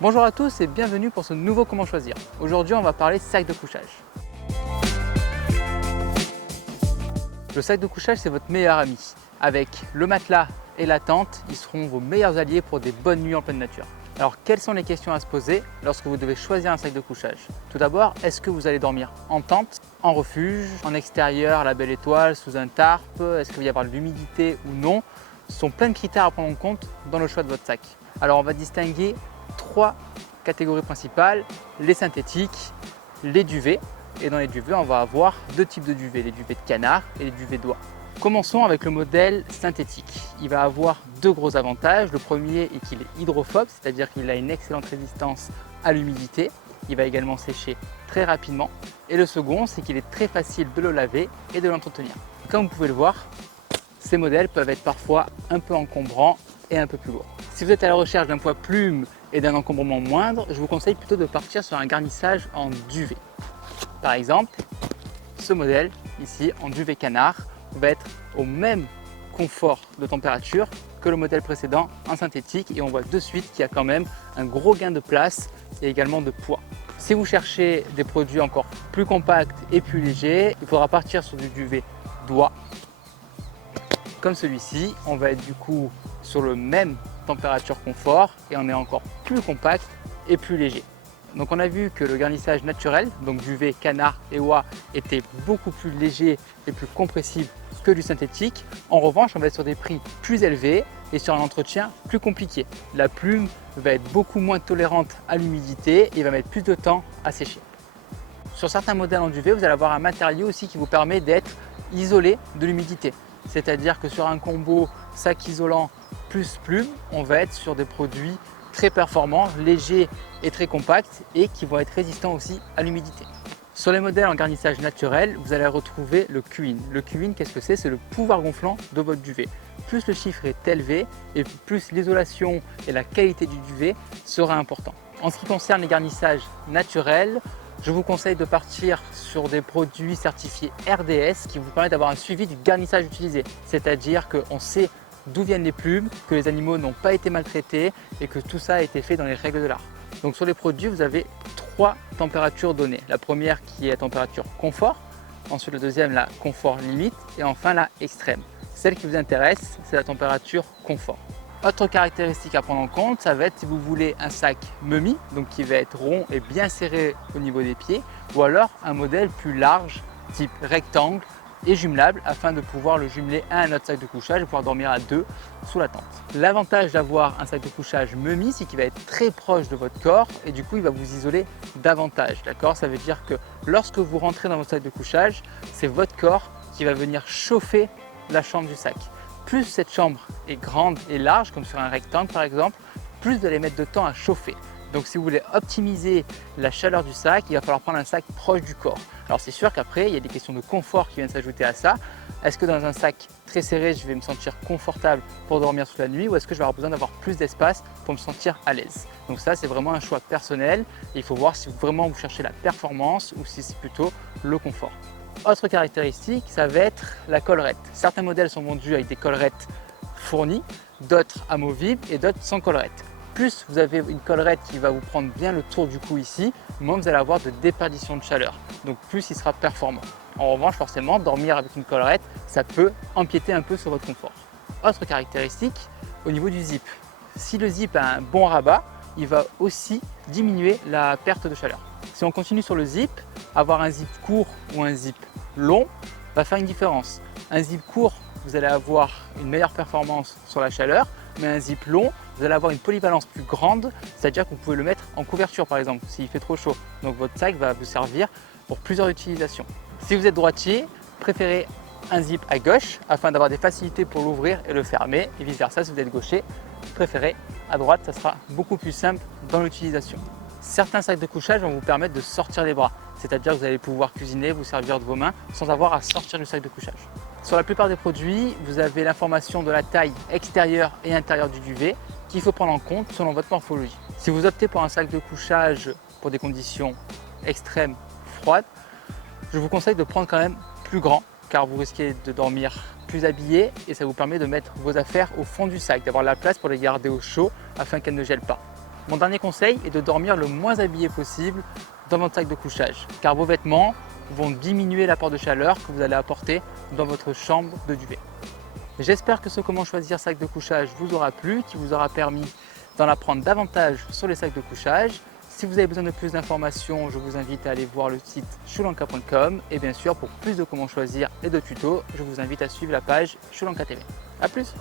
Bonjour à tous et bienvenue pour ce nouveau Comment choisir. Aujourd'hui on va parler sac de couchage. Le sac de couchage c'est votre meilleur ami. Avec le matelas et la tente, ils seront vos meilleurs alliés pour des bonnes nuits en pleine nature. Alors quelles sont les questions à se poser lorsque vous devez choisir un sac de couchage? Tout d'abord, est-ce que vous allez dormir en tente, en refuge, en extérieur, à la belle étoile, sous un tarp? Est-ce qu'il va y avoir de l'humidité ou non? Ce sont plein de critères à prendre en compte dans le choix de votre sac. Alors on va distinguer trois catégories principales, les synthétiques, les duvets. Et dans les duvets, on va avoir deux types de duvets, les duvets de canard et les duvets d'oie. Commençons avec le modèle synthétique. Il va avoir deux gros avantages. Le premier est qu'il est hydrophobe, c'est-à-dire qu'il a une excellente résistance à l'humidité. Il va également sécher très rapidement. Et le second, c'est qu'il est très facile de le laver et de l'entretenir. Comme vous pouvez le voir, ces modèles peuvent être parfois un peu encombrants et un peu plus lourds. Si vous êtes à la recherche d'un poids plume et d'un encombrement moindre, je vous conseille plutôt de partir sur un garnissage en duvet. Par exemple, ce modèle ici en duvet canard va être au même confort de température que le modèle précédent en synthétique et on voit de suite qu'il y a quand même un gros gain de place et également de poids. Si vous cherchez des produits encore plus compacts et plus légers, il faudra partir sur du duvet d'oie. Comme celui-ci, on va être du coup sur le même température confort et on est encore plus compact et plus léger. Donc on a vu que le garnissage naturel, donc duvet, canard et oie, était beaucoup plus léger et plus compressible que du synthétique. En revanche, on va être sur des prix plus élevés et sur un entretien plus compliqué. La plume va être beaucoup moins tolérante à l'humidité et va mettre plus de temps à sécher. Sur certains modèles en duvet, vous allez avoir un matériau aussi qui vous permet d'être isolé de l'humidité. C'est-à-dire que sur un combo sac isolant plus plume, on va être sur des produits très performants, légers et très compacts et qui vont être résistants aussi à l'humidité. Sur les modèles en garnissage naturel, vous allez retrouver le Queen. Le Queen, qu'est-ce que c'est? C'est le pouvoir gonflant de votre duvet. Plus le chiffre est élevé et plus l'isolation et la qualité du duvet sera important. En ce qui concerne les garnissages naturels, je vous conseille de partir sur des produits certifiés RDS qui vous permettent d'avoir un suivi du garnissage utilisé. C'est-à-dire qu'on sait d'où viennent les plumes, que les animaux n'ont pas été maltraités et que tout ça a été fait dans les règles de l'art. Donc sur les produits, vous avez trois températures données. La première qui est la température confort, ensuite la deuxième la confort limite et enfin la extrême. Celle qui vous intéresse, c'est la température confort. Autre caractéristique à prendre en compte, ça va être si vous voulez un sac mummy, donc qui va être rond et bien serré au niveau des pieds, ou alors un modèle plus large, type rectangle et jumelable, afin de pouvoir le jumeler à un autre sac de couchage et pouvoir dormir à deux sous la tente. L'avantage d'avoir un sac de couchage mummy, c'est qu'il va être très proche de votre corps et du coup il va vous isoler davantage. D'accord? Ça veut dire que lorsque vous rentrez dans votre sac de couchage, c'est votre corps qui va venir chauffer la chambre du sac. Plus cette chambre est grande et large, comme sur un rectangle par exemple, plus vous allez mettre de temps à chauffer. Donc si vous voulez optimiser la chaleur du sac, il va falloir prendre un sac proche du corps. Alors c'est sûr qu'après, il y a des questions de confort qui viennent s'ajouter à ça. Est-ce que dans un sac très serré, je vais me sentir confortable pour dormir toute la nuit ou est-ce que je vais avoir besoin d'avoir plus d'espace pour me sentir à l'aise? Donc ça, c'est vraiment un choix personnel et il faut voir si vraiment vous cherchez la performance ou si c'est plutôt le confort. Autre caractéristique, ça va être la collerette. Certains modèles sont vendus avec des collerettes fournies, d'autres amovibles et d'autres sans collerette. Plus vous avez une collerette qui va vous prendre bien le tour du cou ici, moins vous allez avoir de déperdition de chaleur. Donc plus il sera performant. En revanche, forcément, dormir avec une collerette, ça peut empiéter un peu sur votre confort. Autre caractéristique, au niveau du zip. Si le zip a un bon rabat, il va aussi diminuer la perte de chaleur. Si on continue sur le zip, avoir un zip court ou un zip long va faire une différence. Un zip court, vous allez avoir une meilleure performance sur la chaleur, mais un zip long, vous allez avoir une polyvalence plus grande, c'est-à-dire que vous pouvez le mettre en couverture par exemple, s'il fait trop chaud. Donc votre sac va vous servir pour plusieurs utilisations. Si vous êtes droitier, préférez un zip à gauche afin d'avoir des facilités pour l'ouvrir et le fermer, et vice versa si vous êtes gaucher, préférez à droite, ça sera beaucoup plus simple dans l'utilisation. Certains sacs de couchage vont vous permettre de sortir les bras, c'est-à-dire que vous allez pouvoir cuisiner, vous servir de vos mains sans avoir à sortir du sac de couchage. Sur la plupart des produits, vous avez l'information de la taille extérieure et intérieure du duvet qu'il faut prendre en compte selon votre morphologie. Si vous optez pour un sac de couchage pour des conditions extrêmes froides, je vous conseille de prendre quand même plus grand car vous risquez de dormir plus habillé et ça vous permet de mettre vos affaires au fond du sac, d'avoir la place pour les garder au chaud afin qu'elles ne gèlent pas. Mon dernier conseil est de dormir le moins habillé possible dans votre sac de couchage, car vos vêtements vont diminuer l'apport de chaleur que vous allez apporter dans votre chambre de duvet. J'espère que ce comment choisir sac de couchage vous aura plu, qui vous aura permis d'en apprendre davantage sur les sacs de couchage. Si vous avez besoin de plus d'informations, je vous invite à aller voir le site shulanka.com et bien sûr pour plus de comment choisir et de tutos, je vous invite à suivre la page Shulanka TV. A plus!